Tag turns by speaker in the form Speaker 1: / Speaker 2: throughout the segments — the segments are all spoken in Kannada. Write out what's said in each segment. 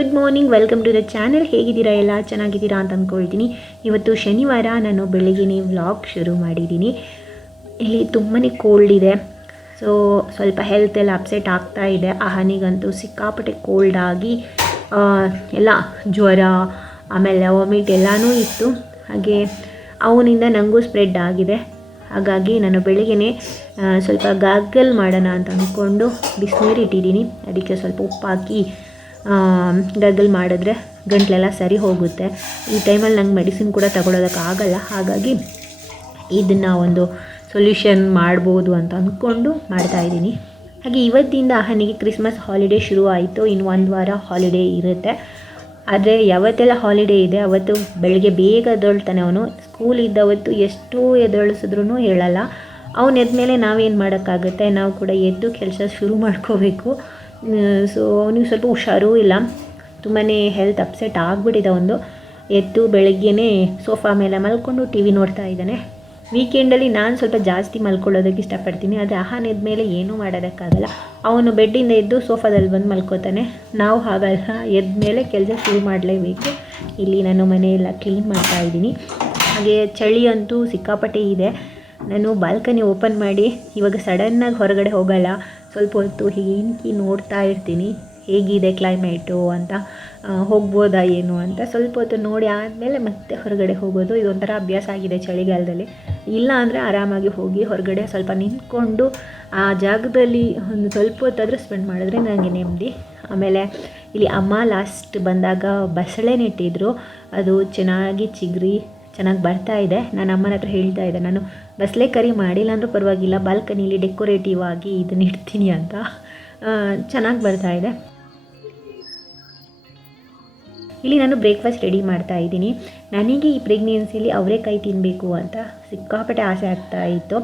Speaker 1: Good morning welcome to the channel ಹೇಗಿದ್ದೀರಾ? ಎಲ್ಲ ಚೆನ್ನಾಗಿದ್ದೀರಾ ಅಂತ ಅಂದ್ಕೊಳ್ತೀನಿ ಇವತ್ತು ಶನಿವಾರ, ನಾನು ಬೆಳಗ್ಗೆನೇ ವ್ಲಾಗ್ ಶುರು ಮಾಡಿದ್ದೀನಿ. ಇಲ್ಲಿ ತುಂಬಾ ಕೋಲ್ಡ್ ಇದೆ. ಸೊ ಸ್ವಲ್ಪ ಹೆಲ್ತ್ ಎಲ್ಲ ಅಪ್ಸೆಟ್ ಆಗ್ತಾ ಇದೆ. ಆಹನಿಗಂತೂ ಸಿಕ್ಕಾಪಟ್ಟೆ ಕೋಲ್ಡ್ ಆಗಿ ಎಲ್ಲ ಜ್ವರ, ಆಮೇಲೆ ವಾಮಿಟ್ ಎಲ್ಲನೂ ಇತ್ತು. ಹಾಗೆ ಅವನಿಂದ ನನಗೂ ಸ್ಪ್ರೆಡ್ ಆಗಿದೆ. ಹಾಗಾಗಿ ನಾನು ಬೆಳಿಗ್ಗೆ ಸ್ವಲ್ಪ ಗಾಗಲ್ ಮಾಡೋಣ ಅಂತ ಅಂದ್ಕೊಂಡು ಬಿಸಿನೀರು ಇಟ್ಟಿದ್ದೀನಿ ಅದಕ್ಕೆ ಸ್ವಲ್ಪ ಉಪ್ಪು ಹಾಕಿ ಗಗ್ಗಲ್ ಮಾಡಿದ್ರೆ ಗಂಟ್ಲೆಲ್ಲ ಸರಿ ಹೋಗುತ್ತೆ. ಈ ಟೈಮಲ್ಲಿ ನಂಗೆ ಮೆಡಿಸಿನ್ ಕೂಡ ತಗೊಳ್ಳೋದಕ್ಕಾಗಲ್ಲ ಹಾಗಾಗಿ ಇದನ್ನು ಒಂದು ಸೊಲ್ಯೂಷನ್ ಮಾಡ್ಬೋದು ಅಂತ ಅಂದ್ಕೊಂಡು ಮಾಡ್ತಾಯಿದ್ದೀನಿ ಹಾಗೆ ಇವತ್ತಿಂದ ಅಹನಿಗೆ ಕ್ರಿಸ್ಮಸ್ ಹಾಲಿಡೇ ಶುರು ಆಯಿತು ಇನ್ನು ಒಂದು ವಾರ ಹಾಲಿಡೇ ಇರುತ್ತೆ. ಆದರೆ ಯಾವತ್ತೆಲ್ಲ ಹಾಲಿಡೇ ಇದೆ, ಅವತ್ತು ಬೆಳಗ್ಗೆ ಬೇಗ ಎದೊಳ್ತಾನೆ ಅವನು. ಸ್ಕೂಲ್ ಇದ್ದವತ್ತು ಎಷ್ಟು ಎದೊಳಿಸಿದ್ರು ಹೇಳಲ್ಲ. ಅವನು ಎದ್ಮೇಲೆ ನಾವೇನು ಮಾಡೋಕ್ಕಾಗುತ್ತೆ? ನಾವು ಕೂಡ ಎದ್ದು ಕೆಲಸ ಶುರು ಮಾಡ್ಕೋಬೇಕು. ಸೊ ಅವನಿಗೆ ಸ್ವಲ್ಪ ಹುಷಾರೂ ಇಲ್ಲ. ತುಂಬಾ ಹೆಲ್ತ್ ಅಪ್ಸೆಟ್ ಆಗಿಬಿಟ್ಟಿದೆ ಒಂದು. ಎದ್ದು ಬೆಳಗ್ಗೆನೇ ಸೋಫಾ ಮೇಲೆ ಮಲ್ಕೊಂಡು ಟಿ ವಿ ನೋಡ್ತಾ ಇದ್ದಾನೆ. ವೀಕೆಂಡಲ್ಲಿ ನಾನು ಸ್ವಲ್ಪ ಜಾಸ್ತಿ ಮಲ್ಕೊಳ್ಳೋದಕ್ಕೆ ಇಷ್ಟಪಡ್ತೀನಿ. ಆದರೆ ಆಹಾನ ಮೇಲೆ ಏನೂ ಮಾಡೋದಕ್ಕಾಗಲ್ಲ. ಅವನು ಬೆಡ್ಡಿಂದ ಎದ್ದು ಸೋಫಾದಲ್ಲಿ ಬಂದು ಮಲ್ಕೋತಾನೆ. ನಾವು ಹಾಗಲ್ಲ. ಎದ್ದ ಮೇಲೆ ಕೆಲಸ ಶುರು ಮಾಡಲೇಬೇಕು. ಇಲ್ಲಿ ನಾನು ಮನೆಯೆಲ್ಲ ಕ್ಲೀನ್ ಮಾಡ್ತಾ ಇದ್ದೀನಿ. ಹಾಗೆ ಚಳಿ ಅಂತೂ ಸಿಕ್ಕಾಪಟ್ಟೆ ಇದೆ. ನಾನು ಬಾಲ್ಕನಿ ಓಪನ್ ಮಾಡಿ, ಇವಾಗ ಸಡನ್ನಾಗಿ ಹೊರಗಡೆ ಹೋಗಲ್ಲ. ಸ್ವಲ್ಪ ಹೊತ್ತು ಹೀಗೆ ನೋಡ್ತಾ ಇರ್ತೀನಿ. ಹೇಗಿದೆ ಕ್ಲೈಮೇಟು ಅಂತ ಹೋಗ್ಬೋದಾ ಏನು ಅಂತ ಸ್ವಲ್ಪ ಹೊತ್ತು ನೋಡಿ ಆದಮೇಲೆ ಮತ್ತೆ ಹೊರಗಡೆ ಹೋಗೋದು. ಇದೊಂಥರ ಅಭ್ಯಾಸ ಆಗಿದೆ ಚಳಿಗಾಲದಲ್ಲಿ. ಇಲ್ಲ ಅಂದರೆ ಆರಾಮಾಗಿ ಹೋಗಿ ಹೊರಗಡೆ ಸ್ವಲ್ಪ ನಿಂತ್ಕೊಂಡು ಆ ಜಾಗದಲ್ಲಿ ಒಂದು ಸ್ವಲ್ಪ ಹೊತ್ತಾದರೂ ಸ್ಪೆಂಡ್ ಮಾಡಿದ್ರೆ ನನಗೆ ನೆಮ್ಮದಿ. ಆಮೇಲೆ ಇಲ್ಲಿ ಅಮ್ಮ ಲಾಸ್ಟ್ ಬಂದಾಗ ಬಸಳೆ ನೆಟ್ಟಿದ್ರು. ಅದು ಚೆನ್ನಾಗಿ ಚಿಗುರಿ, ಚೆನ್ನಾಗಿ ಬರ್ತಾ ಇದೆ. ನಾನು ಅಮ್ಮನ ಹತ್ರ ಹೇಳ್ತಾ ಇದ್ದೆ. ನಾನು ಬಸಳೆ ಕರಿ ಮಾಡಿಲ್ಲ ಅಂದರೂ ಪರವಾಗಿಲ್ಲ, ಬಾಲ್ಕನಿಲಿ ಡೆಕೋರೇಟಿವ್ ಆಗಿ ಇದನ್ನ ಇಡ್ತೀನಿ ಅಂತ. ಚೆನ್ನಾಗಿ ಬರ್ತಾ ಇದೆ. ಇಲ್ಲಿ ನಾನು ಬ್ರೇಕ್ಫಾಸ್ಟ್ ರೆಡಿ ಮಾಡ್ತಾ ಇದ್ದೀನಿ. ನನಗೆ ಈ ಪ್ರೆಗ್ನೆನ್ಸಿಲಿ ಅವರೆಕಾಯಿ ತಿನ್ನಬೇಕು ಅಂತ ಸಿಕ್ಕಾಪಟ್ಟೆ ಆಸೆ ಆಗ್ತಾ ಇತ್ತು.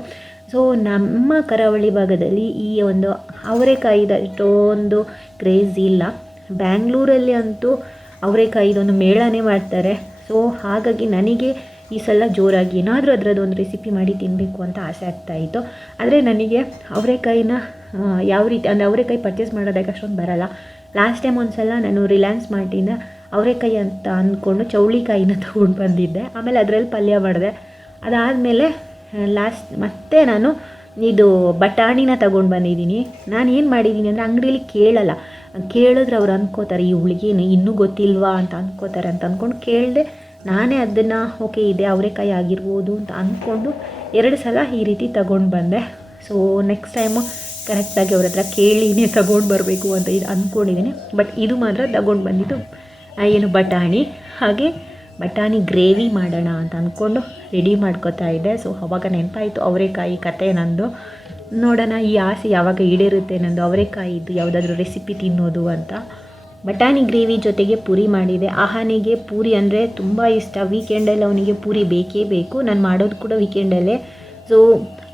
Speaker 1: ಸೊ ನಮ್ಮ ಕರಾವಳಿ ಭಾಗದಲ್ಲಿ ಈ ಒಂದು ಅವರೆಕಾಯಿದ ಎಷ್ಟೊಂದು ಕ್ರೇಜ್ ಇಲ್ಲ. ಬ್ಯಾಂಗ್ಳೂರಲ್ಲಿ ಅಂತೂ ಅವರೆಕಾಯಿದೊಂದು ಮೇಳನೇ ಮಾಡ್ತಾರೆ. ಸೊ ಹಾಗಾಗಿ ನನಗೆ ಈ ಸಲ ಜೋರಾಗಿ ಏನಾದರೂ ಅದರದ್ದು ಒಂದು ರೆಸಿಪಿ ಮಾಡಿ ತಿನ್ನಬೇಕು ಅಂತ ಆಸೆ ಆಗ್ತಾ ಇತ್ತು. ಆದರೆ ನನಗೆ ಅವರೆಕಾಯಿನ ಯಾವ ರೀತಿ, ಅಂದರೆ ಅವರೆಕಾಯಿ ಪರ್ಚೇಸ್ ಮಾಡೋದಕ್ಕೆ ಅಷ್ಟೊಂದು ಬರಲ್ಲ. ಲಾಸ್ಟ್ ಟೈಮ್ ಒಂದು ಸಲ ನಾನು ರಿಲಯನ್ಸ್ ಮಾರ್ಟಿಂದ ಅವರೆಕಾಯಿ ಅಂತ ಅಂದ್ಕೊಂಡು ಚೌಳಿಕಾಯಿನ ತೊಗೊಂಡು ಬಂದಿದ್ದೆ. ಆಮೇಲೆ ಅದರಲ್ಲಿ ಪಲ್ಯ ಮಾಡಿದೆ. ಅದಾದಮೇಲೆ ಲಾಸ್ಟ್ ಮತ್ತೆ ನಾನು ಇದು ಬಟಾಣಿನ ತಗೊಂಡು ಬಂದಿದ್ದೀನಿ. ನಾನು ಏನು ಮಾಡಿದ್ದೀನಿ ಅಂದರೆ ಅಂಗಡೀಲಿ ಕೇಳಲ್ಲ. ಕೇಳಿದ್ರೆ ಅವ್ರು ಅಂದ್ಕೋತಾರೆ ಈ ಹುಳಿಗೆ ಇನ್ನೂ ಗೊತ್ತಿಲ್ವಾ ಅಂತ ಅಂದ್ಕೋತಾರೆ ಅಂತ ಅಂದ್ಕೊಂಡು ಕೇಳಿದೆ. ನಾನೇ ಅದನ್ನು, ಓಕೆ, ಇದೆ ಅವರೆಕಾಯಿ ಆಗಿರ್ಬೋದು ಅಂತ ಅಂದ್ಕೊಂಡು ಎರಡು ಸಲ ಈ ರೀತಿ ತಗೊಂಡು ಬಂದೆ. ಸೊ ನೆಕ್ಸ್ಟ್ ಟೈಮು ಕರೆಕ್ಟಾಗಿ ಅವ್ರ ಹತ್ರ ಕೇಳಿನೇ ತಗೊಂಡು ಬರಬೇಕು ಅಂತ ಇದು ಅಂದ್ಕೊಂಡಿದ್ದೀನಿ ಬಟ್ ಇದು ಮಾತ್ರ ತಗೊಂಡು ಬಂದಿದ್ದು ಏನು ಬಟಾಣಿ. ಹಾಗೆ ಬಟಾಣಿ ಗ್ರೇವಿ ಮಾಡೋಣ ಅಂತ ಅಂದ್ಕೊಂಡು ರೆಡಿ ಮಾಡ್ಕೋತಾ ಇದ್ದೆ. ಸೊ ಅವಾಗ ನೆನಪಾಯಿತು, ಅವರೆಕಾಯಿ ಕತೆ ನಂದು. ನೋಡೋಣ, ಈ ಆಸೆ ಯಾವಾಗ ಈಡೇರುತ್ತೆ ನಂದು, ಅವರೆಕಾಯಿದು ಯಾವುದಾದ್ರೂ ರೆಸಿಪಿ ತಿನ್ನೋದು ಅಂತ. ಬಟಾಣಿ ಗ್ರೇವಿ ಜೊತೆಗೆ ಪೂರಿ ಮಾಡಿದೆ. ಆಹಾನಿಗೆ ಪೂರಿ ಅಂದರೆ ತುಂಬ ಇಷ್ಟ. ವೀಕೆಂಡಲ್ಲಿ ಅವನಿಗೆ ಪೂರಿ ಬೇಕೇ ಬೇಕು. ನಾನು ಮಾಡೋದು ಕೂಡ ವೀಕೆಂಡಲ್ಲೇ ಸೊ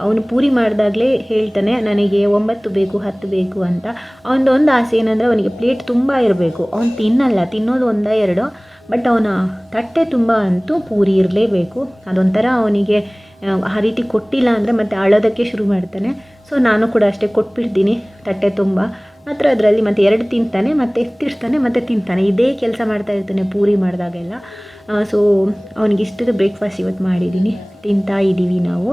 Speaker 1: ಅವನು ಪೂರಿ ಮಾಡಿದಾಗಲೇ ಹೇಳ್ತಾನೆ ನನಗೆ ಒಂಬತ್ತು ಬೇಕು ಹತ್ತು ಬೇಕು ಅಂತ. ಅವನದೊಂದು ಆಸೆ ಏನಂದರೆ ಅವನಿಗೆ ಪ್ಲೇಟ್ ತುಂಬ ಇರಬೇಕು. ಅವನು ತಿನ್ನಲ್ಲ ತಿನ್ನೋದು ಒಂದ ಎರಡು ಬಟ್ ಅವನ ತಟ್ಟೆ ತುಂಬ ಅಂತೂ ಪೂರಿ ಇರಲೇಬೇಕು. ಅದೊಂಥರ ಅವನಿಗೆ ಆ, ರೀತಿ ಕೊಟ್ಟಿಲ್ಲ ಅಂದರೆ ಮತ್ತೆ ಅಳೋದಕ್ಕೆ ಶುರು ಮಾಡ್ತಾನೆ. ಸೊ ನಾನು ಕೂಡ ಅಷ್ಟೇ ಕೊಟ್ಬಿಡ್ತೀನಿ ತಟ್ಟೆ ತುಂಬ. ಮಾತ್ರ ಅದರಲ್ಲಿ ಮತ್ತೆ ಎರಡು ತಿಂತಾನೆ, ಮತ್ತೆ ಎತ್ತಿರ್ತಾನೆ ಮತ್ತೆ ತಿಂತಾನೆ. ಇದೇ ಕೆಲಸ ಮಾಡ್ತಾ ಇರ್ತಾನೆ ಪೂರಿ ಮಾಡಿದಾಗೆಲ್ಲ. ಸೊ ಅವನಿಗೆ ಇಷ್ಟದ ಬ್ರೇಕ್ಫಾಸ್ಟ್ ಇವತ್ತು ಮಾಡಿದ್ದೀನಿ ತಿಂತಾ ಇದ್ದೀವಿ ನಾವು.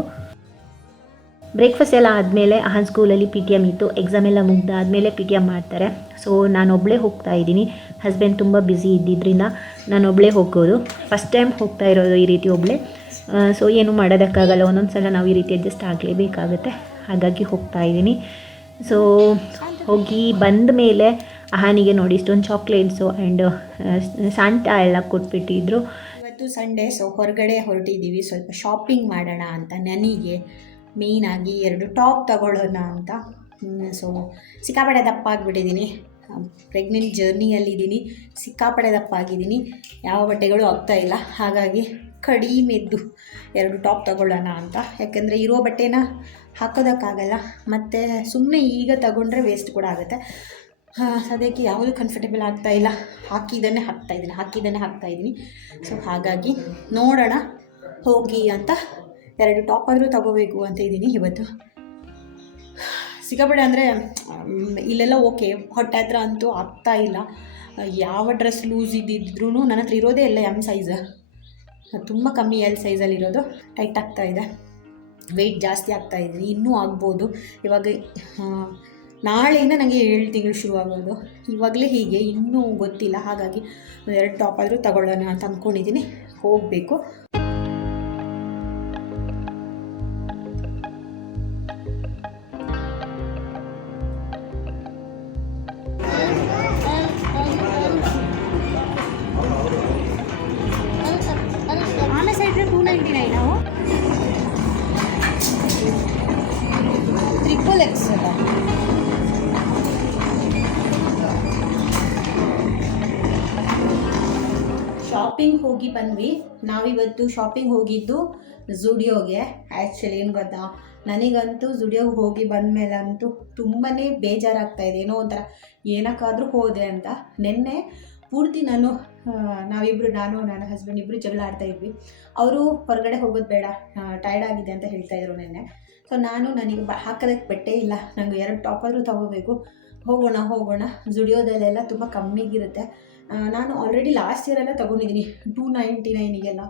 Speaker 1: ಬ್ರೇಕ್ಫಾಸ್ಟ್ ಎಲ್ಲ ಆದಮೇಲೆ ಆ ಸ್ಕೂಲಲ್ಲಿ ಪಿ ಟಿ ಎಂ ಇತ್ತು. ಎಕ್ಸಾಮ್ ಎಲ್ಲ ಮುಗ್ದಾದಮೇಲೆ ಪಿ ಟಿ ಎಂ ಮಾಡ್ತಾರೆ. ಸೊ ನಾನು ಒಬ್ಬಳೇ ಹೋಗ್ತಾ ಇದ್ದೀನಿ ಹಸ್ಬೆಂಡ್ ತುಂಬ ಬ್ಯುಸಿ ಇದ್ದಿದ್ದರಿಂದ ನಾನು ಒಬ್ಬಳೇ ಹೋಗೋದು. ಫಸ್ಟ್ ಟೈಮ್ ಹೋಗ್ತಾ ಇರೋದು ಈ ರೀತಿ ಒಬ್ಬಳೇ ಸೊ ಏನು ಮಾಡೋದಕ್ಕಾಗಲ್ಲ. ಒಂದೊಂದು ಸಲ ನಾವು ಈ ರೀತಿ ಅಡ್ಜಸ್ಟ್ ಆಗಲೇಬೇಕಾಗುತ್ತೆ. ಹಾಗಾಗಿ ಹೋಗ್ತಾ ಇದ್ದೀನಿ ಸೊ ಹೋಗಿ ಬಂದ ಮೇಲೆ ಅಹಾನಿಗೆ ನೋಡಿ ಇಷ್ಟೊಂದು ಚಾಕ್ಲೇಟ್ಸು ಆ್ಯಂಡ್ ಸಾಂಟಾ ಎಲ್ಲ ಕೊಟ್ಬಿಟ್ಟಿದ್ರು. ಇವತ್ತು ಸಂಡೇ ಸೊ ಹೊರಗಡೆ ಹೊರಟಿದ್ದೀವಿ. ಸ್ವಲ್ಪ ಶಾಪಿಂಗ್ ಮಾಡೋಣ ಅಂತ ನನಗೆ ಆಗಿ ಎರಡು ಟಾಪ್ ತಗೊಳ್ಳೋಣ ಅಂತ. ಸೊ ಸಿಕ್ಕಾಪಡೆ ದಪ್ಪ ಆಗಿಬಿಟ್ಟಿದ್ದೀನಿ. ಪ್ರೆಗ್ನೆಂಟ್ ಜರ್ನಿಯಲ್ಲಿದ್ದೀನಿ ಸಿಕ್ಕಾಪಡೆ ದಪ್ಪ ಆಗಿದ್ದೀನಿ ಯಾವ ಬಟ್ಟೆಗಳು ಆಗ್ತಾ ಇಲ್ಲ. ಹಾಗಾಗಿ ಕಡಿಮೆದ್ದು ಎರಡು ಟಾಪ್ ತಗೊಳ್ಳೋಣ ಅಂತ. ಯಾಕೆಂದರೆ ಇರೋ ಬಟ್ಟೆನ ಹಾಕೋದಕ್ಕಾಗಲ್ಲ. ಮತ್ತು ಸುಮ್ಮನೆ ಈಗ ತಗೊಂಡ್ರೆ ವೇಸ್ಟ್ ಕೂಡ ಆಗುತ್ತೆ. ಸದ್ಯಕ್ಕೆ ಯಾವುದು ಕಂಫರ್ಟೇಬಲ್ ಆಗ್ತಾ ಇಲ್ಲ. ಹಾಕಿದ್ದನ್ನೇ ಹಾಕ್ತಾ ಇದ್ದೀನಿ. ಹಾಕಿದ್ದನ್ನೇ ಹಾಕ್ತಾ ಇದ್ದೀನಿ. ಸೊ ಹಾಗಾಗಿ ನೋಡೋಣ ಹೋಗಿ ಅಂತ ಎರಡು ಟಾಪ್ ಆದರೂ ತಗೋಬೇಕು ಅಂತ ಇದ್ದೀನಿ ಇವತ್ತು. ಸಿಗಬೇಡ ಅಂದರೆ ಇಲ್ಲೆಲ್ಲ ಓಕೆ ಹೊಟ್ಟೆ ಹತ್ರ ಅಂತೂ ಆಗ್ತಾ ಇಲ್ಲ. ಯಾವ ಡ್ರೆಸ್ ಲೂಸ್ ಇದ್ದಿದ್ರೂ ನನ್ನ ಹತ್ರ ಇರೋದೇ ಇಲ್ಲ ಎಂ ಸೈಜ್ ತುಂಬ ಕಮ್ಮಿ ಎಲ್ ಸೈಜಲ್ಲಿ ಇರೋದು ಟೈಟ್ ಆಗ್ತಾ ಇದೆ. ವೆಯ್ಟ್ ಜಾಸ್ತಿ ಆಗ್ತಾ ಇದೆ ಇನ್ನೂ ಆಗ್ಬೋದು. ಇವಾಗ ನಾಳೆಯಿಂದ ನನಗೆ ಏಳು ತಿಂಗಳು ಶುರು ಆಗೋದು ಇವಾಗಲೇ ಹೀಗೆ, ಇನ್ನೂ ಗೊತ್ತಿಲ್ಲ. ಹಾಗಾಗಿ ಎರಡು ಟಾಪ್ ಆದರೂ ತಗೊಳ್ಳೋಣ ಅಂತ ಅಂದ್ಕೊಂಡಿದ್ದೀನಿ ಹೋಗಬೇಕು. ಹೋಗಿ ಬಂದ್ವಿ. ನಾವಿವತ್ತು ಶಾಪಿಂಗ್ ಹೋಗಿದ್ದು ಝುಡಿಯೋಗೆ ಆ್ಯಕ್ಚುಲಿ ಏನು ಗೊತ್ತಾ? ನನಗಂತೂ ಝುಡಿಯೋಗೆ ಹೋಗಿ ಬಂದಮೇಲೆ ಅಂತೂ ತುಂಬಾ ಬೇಜಾರಾಗ್ತಾ ಇದೆ. ಏನೋ ಒಂಥರ ಏನಕ್ಕಾದರೂ ಹೋದೆ ಅಂತ. ನಿನ್ನೆ ಪೂರ್ತಿ ನಾನು ನಾವಿಬ್ಬರು ನಾನು, ನನ್ನ ಹಸ್ಬೆಂಡ್ ಇಬ್ಬರು ಜಗಳ ಆಡ್ತಾ ಇದ್ವಿ. ಅವರು ಹೊರಗಡೆ ಹೋಗೋದು ಬೇಡ ಟೈರ್ಡ್ ಆಗಿದೆ ಅಂತ ಹೇಳ್ತಾ ಇದ್ರು ನೆನ್ನೆ. ಸೊ ನಾನು ನನಗೆ ಬ, ಹಾಕೋದಕ್ಕೆ ಬಟ್ಟೆ ಇಲ್ಲ. ನನಗೆ ಎರಡು ಟಾಪ್ ಆದರೂ ತೊಗೋಬೇಕು. ಹೋಗೋಣ ಹೋಗೋಣ. ಝುಡಿಯೋದಲ್ಲೆಲ್ಲ ತುಂಬ ಕಮ್ಮಿಗಿರುತ್ತೆ. ನಾನು ಆಲ್ರೆಡಿ ಲಾಸ್ಟ್ ಇಯರೆಲ್ಲ ತೊಗೊಂಡಿದ್ದೀನಿ. ಟೂ ನೈಂಟಿ ನೈನಿಗೆಲ್ಲ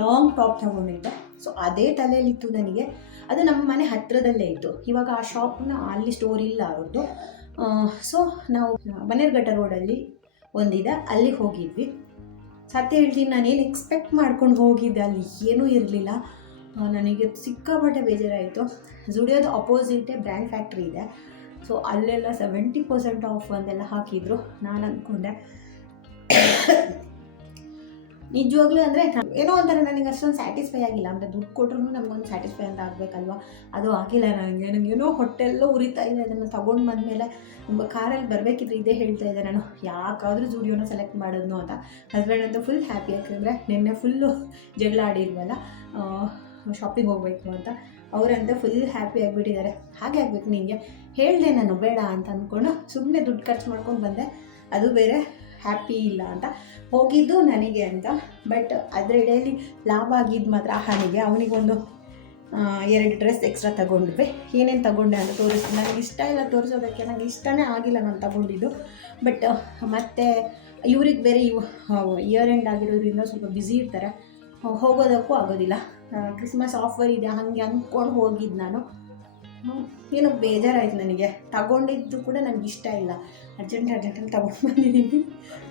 Speaker 1: ಲಾಂಗ್ ಟಾಪ್ ತೊಗೊಂಡಿದ್ದೆ. ಸೊ ಅದೇ ತಲೆಯಲ್ಲಿತ್ತು ನನಗೆ. ಅದು ನಮ್ಮ ಮನೆ ಹತ್ತಿರದಲ್ಲೇ ಇತ್ತು. ಇವಾಗ ಆ ಶಾಪ್ನ ಅಲ್ಲಿ ಸ್ಟೋರ್ ಇಲ್ಲ ಅವ್ರದ್ದು ಸೊ ನಾವು ಬನ್ನೇರ್ಘಟ್ಟ ರೋಡಲ್ಲಿ ಒಂದಿದೆ. ಅಲ್ಲಿ ಹೋಗಿದ್ವಿ. ಸತ್ಯ ಹೇಳ್ತೀನಿ ನಾನೇನು ಎಕ್ಸ್ಪೆಕ್ಟ್ ಮಾಡ್ಕೊಂಡು ಹೋಗಿದ್ದೆ ಅಲ್ಲಿ ಏನೂ ಇರಲಿಲ್ಲ. ನನಗೆ ಸಿಕ್ಕಾಪಟ್ಟೆ ಬೇಜಾರಾಯಿತು. ಝುಡಿಯೋದು ಅಪೋಸಿಟೇ ಬ್ರ್ಯಾಂಡ್ ಫ್ಯಾಕ್ಟ್ರಿ ಇದೆ. ಸೊ ಅಲ್ಲೆಲ್ಲ ಸೆವೆಂಟಿ ಪರ್ಸೆಂಟ್ ಆಫ್ ಅಂತೆಲ್ಲ ಹಾಕಿದ್ರು. ನಾನು ಅಂದ್ಕೊಂಡೆ ನಿಜವಾಗ್ಲೂ ಅಂದರೆ ಏನೋ ಒಂಥರ ನನಗೆ ಅಷ್ಟೊಂದು ಸ್ಯಾಟಿಸ್ಫೈ ಆಗಿಲ್ಲ. ಅಂದರೆ ದುಡ್ಡು ಕೊಟ್ರು ನಮಗೊಂದು ಸ್ಯಾಟಿಸ್ಫೈ ಅಂತ ಆಗಬೇಕಲ್ವ? ಅದು ಆಗಿಲ್ಲ ನನಗೆ. ನನಗೆ ಏನೋ ಹೊಟ್ಟೆಲ್ಲೋ ಉರಿತಾ ಇದೆ. ಅದನ್ನು ತೊಗೊಂಡು ಬಂದಮೇಲೆ ಕಾರಲ್ಲಿ ಬರಬೇಕಿದ್ರೆ ಇದೇ ಹೇಳ್ತಾ ಇದ್ದೆ ನಾನು. ಯಾಕಾದರೂ ಜೂಡಿಯೋನ ಸೆಲೆಕ್ಟ್ ಮಾಡೋದು ಅಂತ. ಹಸ್ಬೆಂಡ್ ಅಂತ ಫುಲ್ ಹ್ಯಾಪಿ ಯಾಕಂದರೆ ನಿನ್ನೆ ಫುಲ್ಲು ಜಗಳ ಆಡಿಲ್ವಲ್ಲ ಶಾಪಿಂಗ್ ಹೋಗಬೇಕು ಅಂತ. ಅವರಂತ ಫುಲ್ ಹ್ಯಾಪಿ ಆಗಿಬಿಟ್ಟಿದ್ದಾರೆ. ಹಾಗೆ ಆಗಬೇಕು ನಿನಗೆ. ಹೇಳಿದೆ ನಾನು, ಬೇಡ ಅಂತ ಅಂದ್ಕೊಂಡು ಸುಮ್ಮನೆ ದುಡ್ಡು ಖರ್ಚು ಮಾಡ್ಕೊಂಡು ಬಂದೆ. ಅದು ಬೇರೆ. ಹ್ಯಾಪಿ ಇಲ್ಲ ಅಂತ ಹೋಗಿದ್ದು ನನಗೆ ಅಂತ. ಬಟ್ ಅದರ ಇಡೆಯಲ್ಲಿ ಲಾಭ ಆಗಿದ್ದು ಮಾತ್ರ ಹಾನಿಗೆ ಅವನಿಗೊಂದು ಎರಡು ಡ್ರೆಸ್ ಎಕ್ಸ್ಟ್ರಾ ತಗೊಂಡ್ವಿ. ಏನೇನು ತಗೊಂಡೆ ಅಂತ ತೋರಿಸ್ತು ನನಗೆ ಇಷ್ಟ ಇಲ್ಲ ತೋರಿಸೋದಕ್ಕೆ ನನಗೆ ಇಷ್ಟನೇ ಆಗಿಲ್ಲ ನಾನು ತಗೊಂಡಿದ್ದು. ಬಟ್ ಮತ್ತು ಇವ್ರಿಗೆ ಬೇರೆ ಇವು ಇಯರ್ ಎಂಡ್ ಆಗಿರೋದ್ರಿಂದ ಸ್ವಲ್ಪ ಬ್ಯುಸಿ ಇರ್ತಾರೆ. ಹೋಗೋದಕ್ಕೂ ಆಗೋದಿಲ್ಲ. ಕ್ರಿಸ್ಮಸ್ ಆಫರ್ ಇದೆ, ಹಾಗೆ ಅಂದ್ಕೊಂಡು ಹೋಗಿದ್ದು ನಾನು. ಏನೋ ಬೇಜಾರಾಯ್ತು ನನಗೆ. ತಗೊಂಡಿದ್ದು ಕೂಡ ನನಗೆ ಇಷ್ಟ ಇಲ್ಲ. ಅರ್ಜೆಂಟ್ ಅರ್ಜೆಂಟಲ್ಲಿ ತಗೊಂಡು ಬಂದಿದ್ದೀನಿ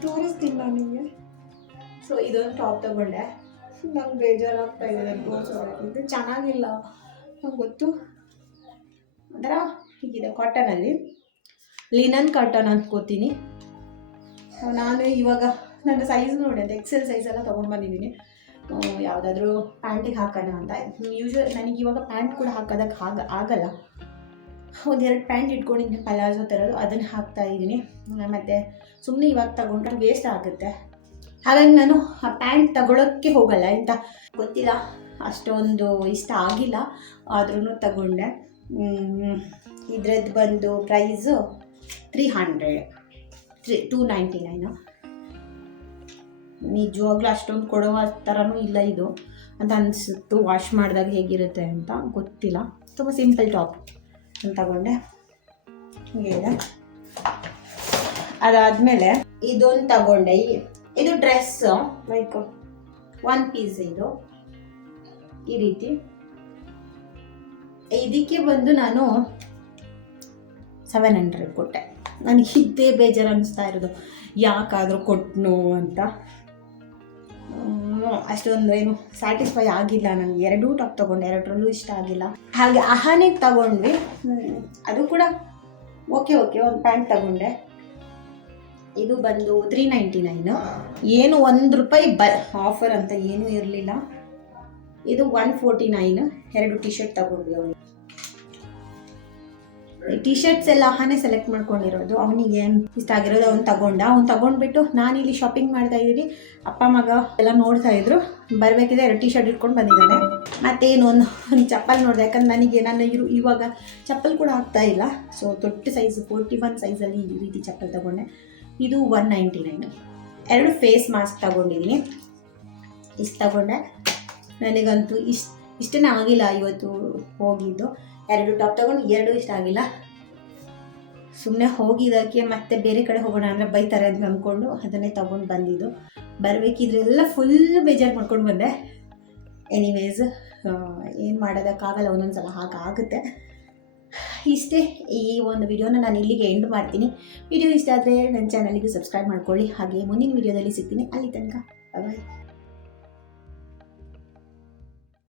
Speaker 1: ತೋರಿಸ್ತೀನಿ ನನಗೆ ಸೊ ಇದೊಂದು ಟಾಪ್ ತಗೊಂಡೆ. ನಂಗೆ ಬೇಜಾರಾಗ್ತಾ ಇದೆ ಇದು ಚೆನ್ನಾಗಿಲ್ಲ. ನಂಗೆ ಗೊತ್ತು. ಒಂಥರ ಹೀಗಿದೆ ಕಾಟನಲ್ಲಿ ಲಿನನ್ ಕಾಟನ್ ಅಂದ್ಕೋತೀನಿ. ನಾನು ಇವಾಗ, ನನ್ನ ಸೈಜ್ ನೋಡಿ ಅಂತ ಎಕ್ಸೆಲ್ ಸೈಜೆಲ್ಲ ತೊಗೊಂಡು ಬಂದಿದ್ದೀನಿ ಯಾವುದಾದ್ರೂ ಪ್ಯಾಂಟಿಗೆ ಹಾಕೋಣ ಅಂತ. ಯೂಶ್ವಲ್ ನನಗೆ ಇವಾಗ ಪ್ಯಾಂಟ್ ಕೂಡ ಹಾಕೋದಕ್ಕೆ ಆಗ, ಆಗಲ್ಲ. ಒಂದೆರಡು ಪ್ಯಾಂಟ್ ಇಟ್ಕೊಂಡಿದ್ದೆ ಪಲಾಜೋ ಥರದ್ದು ಅದನ್ನು ಹಾಕ್ತಾ ಇದ್ದೀನಿ. ಮತ್ತು ಸುಮ್ಮನೆ ಇವಾಗ ತಗೊಂಡ್ರೆ ವೇಸ್ಟ್ ಆಗುತ್ತೆ. ಹಾಗಾಗಿ ನಾನು ಆ ಪ್ಯಾಂಟ್ ತಗೊಳ್ಳೋಕ್ಕೆ ಹೋಗಲ್ಲ ಅಂತ ಗೊತ್ತಿಲ್ಲ, ಅಷ್ಟೊಂದು ಇಷ್ಟ ಆಗಿಲ್ಲ ಆದ್ರೂ ತಗೊಂಡೆ. ಇದ್ರದ್ದು ಬಂದು price three hundred three two ninety nine ನಿಜವಾಗ್ಲೂ ಅಷ್ಟೊಂದು ಕೊಡುವ ಥರನೂ ಇಲ್ಲ ಇದು. ಅಂತ ಅನಿಸುತ್ತು. ವಾಶ್ ಮಾಡಿದಾಗ ಹೇಗಿರುತ್ತೆ ಅಂತ ಗೊತ್ತಿಲ್ಲ. ತುಂಬ ಸಿಂಪಲ್ ಟಾಪ್ ಅಂತ ತಗೊಂಡೆ. ಹೀಗಿದೆ ಅದಾದಮೇಲೆ ಇದೊಂದು ತಗೊಂಡೆ. ಇದು ಡ್ರೆಸ್ ಲೈಕ್ ಒನ್ ಪೀಸ್ ಇದು. ಈ ರೀತಿ. ಇದಕ್ಕೆ ಬಂದು ನಾನು ಸೆವೆನ್ ಹಂಡ್ರೆಡ್ ಕೊಟ್ಟೆ. ನನಗೆ ಇದ್ದೇ ಬೇಜಾರು ಅನಿಸ್ತಾ ಇರೋದು. ಯಾಕಾದರೂ ಕೊಟ್ಟನು ಅಂತ. ಅಷ್ಟೊಂದು ಏನು ಸ್ಯಾಟಿಸ್ಫೈ ಆಗಿಲ್ಲ ನನಗೆ ಎರಡೂ ಟಾಪ್ ತೊಗೊಂಡೆ, ಎರಡರಲ್ಲೂ ಇಷ್ಟ ಆಗಿಲ್ಲ. ಹಾಗೆ ಅಹಾನಿಗೆ ತಗೊಂಡ್ವಿ. ಅದು ಕೂಡ ಓಕೆ ಓಕೆ ಒಂದು ಪ್ಯಾಂಟ್ ತಗೊಂಡೆ. ಇದು ಬಂದು ತ್ರೀ ನೈಂಟಿ ನೈನು ಏನು ಒಂದು ರೂಪಾಯಿ ಬ ಆಫರ್ ಅಂತ ಏನೂ ಇರಲಿಲ್ಲ. ಇದು ಒನ್ ಫೋರ್ಟಿ ನೈನ್ ಎರಡು ಟಿ ಶರ್ಟ್ ತಗೊಂಡ್ವಿ ಅವನಿಗೆ ಟಿ ಶರ್ಟ್ಸ್ ಎಲ್ಲ ಅಹಾನೇ ಸೆಲೆಕ್ಟ್ ಮಾಡ್ಕೊಂಡಿರೋದು. ಅವನಿಗೆ ಇಷ್ಟ ಆಗಿರೋದು ಅವ್ನು ತಗೊಂಡ. ಅವ್ನು ತಗೊಂಡ್ಬಿಟ್ಟು ನಾನಿಲ್ಲಿ ಶಾಪಿಂಗ್ ಮಾಡ್ತಾ ಇದ್ದೀನಿ. ಅಪ್ಪ, ಮಗ ಎಲ್ಲ ನೋಡ್ತಾ ಇದ್ರು. ಬರಬೇಕಿದೆ, ಎರಡು ಟಿ ಶರ್ಟ್ ಇಟ್ಕೊಂಡು ಬಂದಿದ್ದಾನೆ. ಮತ್ತೇನು ಒಂದು ಒಂದು ಚಪ್ಪಲ್ ನೋಡಿದೆ. ಯಾಕಂದ್ರೆ ನನಗೆ ನಾನು ಇರು ಇವಾಗ ಚಪ್ಪಲ್ ಕೂಡ ಆಗ್ತಾ ಇಲ್ಲ. ಸೊ ದೊಡ್ಡ ಸೈಜ್ ಫೋರ್ಟಿ ಒನ್ ಸೈಜಲ್ಲಿ ಈ ರೀತಿ ಚಪ್ಪಲ್ ತಗೊಂಡೆ. ಇದು ಒನ್ ನೈಂಟಿ ನೈನ್ ಎರಡು ಫೇಸ್ ಮಾಸ್ಕ್ ತಗೊಂಡಿದ್ದೀನಿ. ಇಷ್ಟು ತಗೊಂಡೆ. ನನಗಂತೂ ಇಷ್ಟು ಇಷ್ಟನೇ ಆಗಿಲ್ಲ ಇವತ್ತು ಹೋಗಿದ್ದು. ಎರಡು ಟಾಪ್ ತಗೊಂಡು ಎರಡು ಇಷ್ಟ ಆಗಿಲ್ಲ. ಸುಮ್ಮನೆ ಹೋಗಿದ್ದಕ್ಕೆ ಮತ್ತೆ ಬೇರೆ ಕಡೆ ಹೋಗೋಣ ಅಂದರೆ ಬೈತಾರೆ ಅಂತ ಅಂದ್ಕೊಂಡು ಅದನ್ನೇ ತಗೊಂಡು ಬಂದಿದ್ದು. ಬರಬೇಕಿದ್ರೆಲ್ಲ ಫುಲ್ ಬೇಜಾರು ಮಾಡ್ಕೊಂಡು ಬಂದೆ. ಎನಿವೇಸ್ ಏನು ಮಾಡೋದಕ್ಕಾಗಲ್ಲ, ಒಂದೊಂದು ಸಲ ಹಾಗಾಗುತ್ತೆ. ಇಷ್ಟೇ ಈ ಒಂದು ವಿಡಿಯೋನ ನಾನು ಇಲ್ಲಿಗೆ ಎಂಡ್ ಮಾಡ್ತೀನಿ. ವಿಡಿಯೋ ಇಷ್ಟ ಆದರೆ ನನ್ನ ಚಾನಲ್ಗೆ ಸಬ್ಸ್ಕ್ರೈಬ್ ಮಾಡ್ಕೊಳ್ಳಿ. ಹಾಗೆ ಮುಂದಿನ ವಿಡಿಯೋದಲ್ಲಿ ಸಿಗ್ತೀನಿ. ಅಲ್ಲಿ ತನಕ ಬಾಯ್